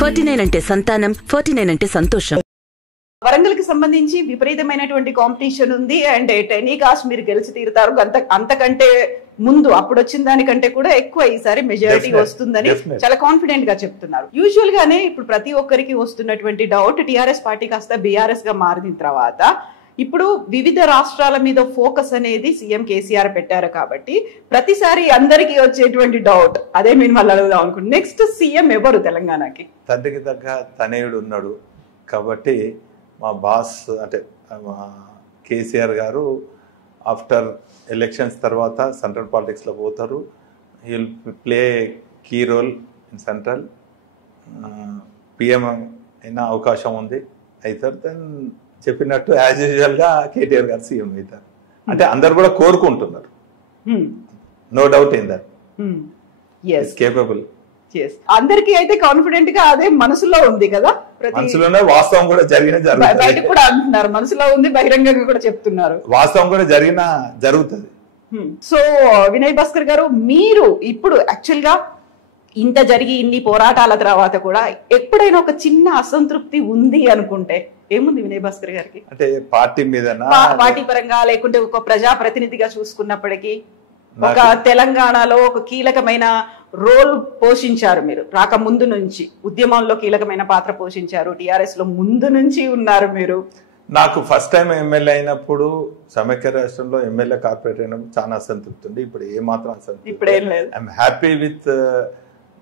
49 అంటే సంతానం, 49 అంటే సంతోషం. వరంగల్ కి సంబంధించి విపరీతమైనటువంటి కాంపిటీషన్ ఉంది. అండ్ టెనీ కాస్ట్ మీరు గెలిచి తీరుతారు. అంతకంటే ముందు అప్పుడు వచ్చిన దానికంటే కూడా ఎక్కువ ఈసారి మెజారిటీ వస్తుందని చాలా కాన్ఫిడెంట్ గా చెప్తున్నారు. యూజువల్ గానే ఇప్పుడు ప్రతి ఒక్కరికి వస్తున్నటువంటి డౌట్, టిఆర్ఎస్ పార్టీ కాస్త బీఆర్ఎస్ గా మారిన తర్వాత ఇప్పుడు వివిధ రాష్ట్రాల మీద ఫోకస్ అనేది సీఎం కేసీఆర్ పెట్టారు కాబట్టి ప్రతిసారి అందరికీ వచ్చేటువంటి డౌట్ అదే మేము మళ్ళీ అడుగుదాం అనుకుంటున్నాం. నెక్స్ట్ సీఎం ఎవరు తెలంగాణకి? తండ్రికి తగ్గ తనయుడు ఉన్నాడు కాబట్టి మా బాస్ అంటే మా కేసీఆర్ గారు ఆఫ్టర్ ఎలక్షన్స్ తర్వాత సెంట్రల్ పాలిటిక్స్లో పోతారు. He will play key role in central. PM అయినా అవకాశం ఉంది అవుతారు. దెన్ చెప్పినట్టు యాజ్ యూజువల్గా కేటీఆర్ గారు సీఎం అవుతారు. అంటే అందరు కూడా కోరుకుంటున్నారు. No doubt in that. Capable. అందరికి అయితే కాన్ఫిడెంట్ గా అదే మనసులో ఉంది కదా. మనసులోనే వాస్తవం కూడా బయట కూడా అంటున్నారు, మనసులో ఉంది, బహిరంగంగా కూడా చెప్తున్నారు. వాస్తవం కూడా జరుగుతుంది. సో వినయ్ భాస్కర్ గారు, మీరు ఇప్పుడు యాక్చువల్ గా ఇంత జరిగి ఇన్ని పోరాటాల తర్వాత కూడా ఎప్పుడైనా ఒక చిన్న అసంతృప్తి ఉంది అనుకుంటే ఏముంది వినయ్ భాస్కర్ గారికి? అంటే పార్టీ మీద, పార్టీ పరంగా లేకుంటే ఒక ప్రజాప్రతినిధిగా చూసుకున్నప్పటికీ ఒక తెలంగాణలో ఒక కీలకమైన రోల్ పోషించారు. మీరు రాక ముందు నుంచి ఉద్యమంలో కీలకమైన పాత్ర పోషించారు. టిఆర్ఎస్ లో ముందు నుంచి ఉన్నారు మీరు. నాకు ఫస్ట్ టైం ఎమ్మెల్యే అయినప్పుడు సమైక్య రాష్ట్రంలో ఎమ్మెల్యే కార్పొరేటర్ అయినప్పుడు చాలా అసంతృప్తి ఉంది. ఇప్పుడు ఏమాత్రం అసంతృప్తి ఇప్పుడేం లేదు. I'm happy with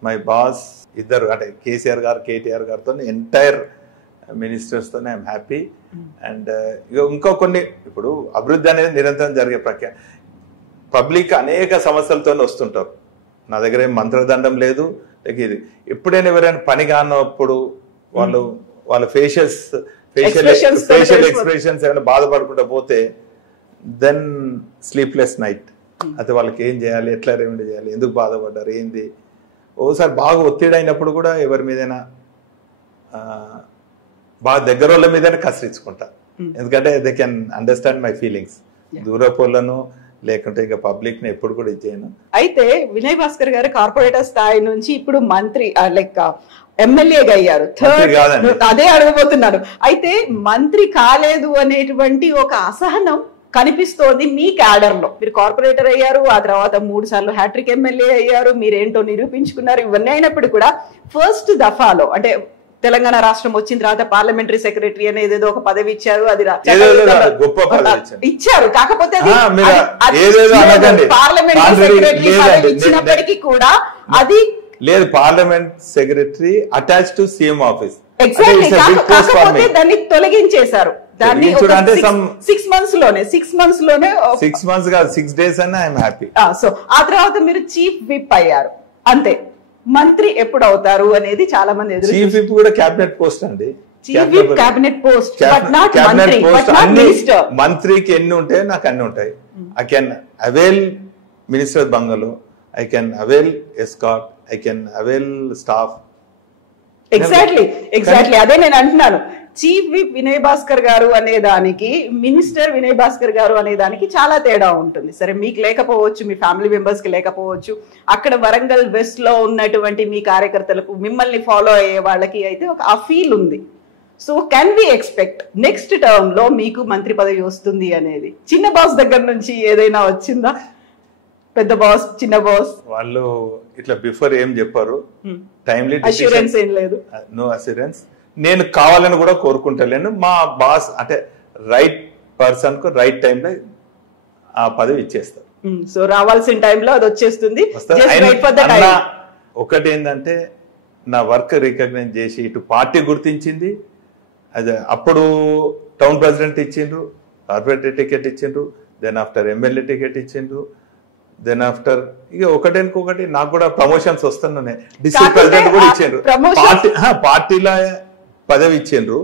my boss. ఇద్దరు అంటే కేసీఆర్ గారు, కేటీఆర్ గారితో ఎంటైర్ మినిస్టర్స్ తోనే ఐఎమ్ హ్యాపీ. అండ్ ఇంకో కొన్ని ఇప్పుడు అభివృద్ధి అనేది నిరంతరం జరిగే ప్రక్రియ. పబ్లిక్ అనేక సమస్యలతో వస్తుంటారు. నా దగ్గర ఏం మంత్రదండం లేదు. ఇది ఎప్పుడైనా ఎవరైనా పని కానప్పుడు వాళ్ళ ఫేషియల్ ఎక్స్ప్రెషన్స్ ఏమైనా బాధపడకుండా పోతే దెన్ స్లీప్లెస్ నైట్. అయితే వాళ్ళకి ఏం చేయాలి, ఎట్లా రెమెడీ చేయాలి, ఎందుకు బాధపడ్డారు, ఏంది. ఓసారి బాగా ఒత్తిడి అయినప్పుడు కూడా ఎవరి మీదైనా బాగా దగ్గర వాళ్ళ మీదనే కసిరించుకుంటా. ఎందుకంటే they can understand my feelings. దూరపోళ్ళను లేకుంటే ఇంకా పబ్లిక్ ని ఎప్పుడు కూడా ఇచ్చేయను. అయితే వినయ్ భాస్కర్ గారు కార్పొరేటర్ స్థాయి నుంచి ఇప్పుడు మంత్రి లైక్ ఎమ్మెల్యేగా అయ్యారు. అదే అడగబోతున్నాను. అయితే మంత్రి కాలేదు అనేటువంటి ఒక అసహనం కనిపిస్తోంది మీ క్యాడర్ లో. మీరు కార్పొరేటర్ అయ్యారు, ఆ తర్వాత 3 సార్లు హ్యాట్రిక్ ఎమ్మెల్యే అయ్యారు, మీరేంటో నిరూపించుకున్నారు. ఇవన్నీ అయినప్పుడు కూడా ఫస్ట్ దఫాలో అంటే తెలంగాణ రాష్ట్రం వచ్చిన తర్వాత పార్లమెంటరీ సెక్రటరీ అనేది ఏదో ఒక పదవి ఇచ్చారు. అది ఇచ్చారు. కాకపోతే పార్లమెంటరీ సెక్రటరీ పదవి ఇచ్చినప్పటికీ కూడా అది లేదు. Parliament secretary attach to CM office. Exactly. కాకపోతే దాన్ని తొలగించేశారు. దాన్ని 6 months లోనే 6 months కాదు 6 days అన్నా ఐఎమ్ హ్యాపీ. సో ఆ తర్వాత మీరు చీఫ్ విప్ అయ్యారు. అంతే. మంత్రి ఎప్పుడు అవుతారు అనేది చాలా మంది ఎదురు. చీఫ్ విప్ కూడా క్యాబినెట్ పోస్ట్ అండి. Chief whip cabinet post, but not మంత్రి, బట్ నాట్ మినిస్టర్. మంత్రికి ఎన్ని ఉంటాయి, నాకు అన్ని ఉంటాయి. I can avail minister bungalow, I can avail escort, I can avail staff. Exactly అదే నేను అంటున్నాను. చీఫ్ విప్ వినయ్ భాస్కర్ గారు అనే దానికి, మినిస్టర్ వినయ్ భాస్కర్ గారు అనే దానికి చాలా తేడా ఉంటుంది. సరే, మీకు లేకపోవచ్చు, మీ ఫ్యామిలీ మెంబర్స్ కి లేకపోవచ్చు. అక్కడ వరంగల్ వెస్ట్ లో ఉన్నటువంటి మీ కార్యకర్తలకు, మిమ్మల్ని ఫాలో అయ్యే వాళ్ళకి అయితే ఒక ఆ ఫీల్ ఉంది. So can we expect next term లో మీకు మంత్రి పదవి వస్తుంది అనేది? చిన్న బాస్ దగ్గర నుంచి ఏదైనా వచ్చిందా? పెద్ద బాస్, చిన్న బాస్ వాళ్ళు ఇట్లా బిఫోర్ ఏం చెప్పారు? టైమ్లీ అష్యూరెన్స్ ఏం లేదు. No assurance. నేను కావాలని కూడా కోరుకుంటలేను. మా బాస్ అంటే రైట్ పర్సన్ కు రైట్ టైంలో ఆ పదవి ఇచ్చేస్తారు. సో రావాల్సిన టైంలో అది వచ్చేస్తుంది. ఒకటి ఏంటంటే నా వర్క్ రికగ్నైజ్ చేసి ఇటు పార్టీ గుర్తించింది. అదే అప్పుడు టౌన్ ప్రెసిడెంట్ ఇచ్చిండ్రు, కార్పొరేటర్ టికెట్ ఇచ్చిండ్రు, దెన్ ఆఫ్టర్ ఎమ్మెల్యే టికెట్ ఇచ్చిండ్రు, దెన్ ఆఫ్టర్ ఇక ఒకటి నాకు కూడా ప్రమోషన్స్ వస్తున్నాయి. డిస్ట్రిక్ట్ ప్రెసిడెంట్ కూడా ఇచ్చిండ్రు, పార్టీలో పదవి ఇచ్చిండ్రు,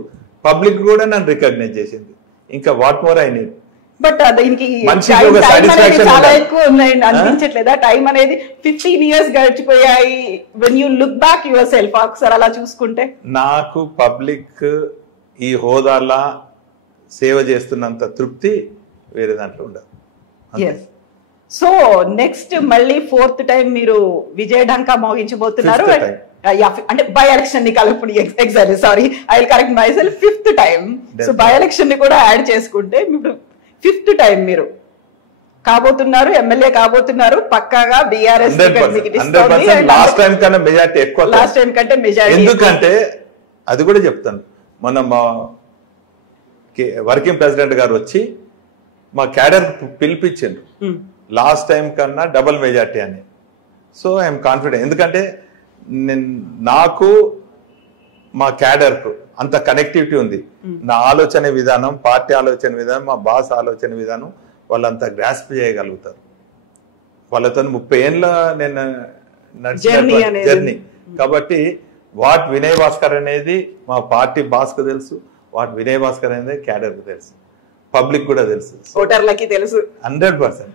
పబ్లిక్ కూడా నన్ను రికగ్నైజ్ చేసింది. ఇంకా what more I need. But దీనికి చాలా ఎక్కువ ఉన్నాయండి, అనిపించట్లేదా? టైం అనేది 15 years గడిచిపోయాయి. When you look back your self ఒకసారి అలా చూసుకుంటే, నాకు పబ్లిక్ ఈ హోదాలా సేవ చేస్తున్నంత తృప్తి వేరే దాంట్లో ఉండదు. సో నెక్స్ట్ మళ్ళీ 4th టైం మీరు విజయ ఢంకా మోగించబోతున్నారు. అంటే బై ఎలక్షన్ ని కలుపుని exactly sorry I will correct myself 5th time. So by election ని కూడా యాడ్ చేసుకుంటే ఇప్పుడు 5th టైం మీరు కాబోతున్నారు, ఎమ్మెల్యే కాబోతున్నారు పక్కాగా. బీఆర్ఎస్ లాస్ట్ టైం కన్నా మెజార్టీ ఎక్కువ, లాస్ట్ టైం కంటే మెజార్టీ. ఎందుకంటే అది కూడా చెప్తాను, మొన్న మా వర్కింగ్ ప్రెసిడెంట్ గారు వచ్చి మా క్యాడర్ పిలిపించారు లాస్ట్ టైం కన్నా డబుల్ మెజార్టీ అని. సో ఐఎమ్ కాన్ఫిడెంట్, ఎందుకంటే నాకు మా క్యాడర్కు అంత కనెక్టివిటీ ఉంది. నా ఆలోచన విధానం, పార్టీ ఆలోచన విధానం, మా బాస్ ఆలోచన విధానం వాళ్ళంతా గ్రాస్ప్ చేయగలుగుతారు. వాళ్ళతో 30 ఏళ్ళ నేను నడిచిన జర్నీ. కాబట్టి వాట్ వినయ్ భాస్కర్ అనేది మా పార్టీ బాస్ కు తెలుసు, వాట్ వినయ్ భాస్కర్ అనేది క్యాడర్ కు తెలుసు, పబ్లిక్ కూడా తెలుసు, ఓటర్లకి తెలుసు 100%.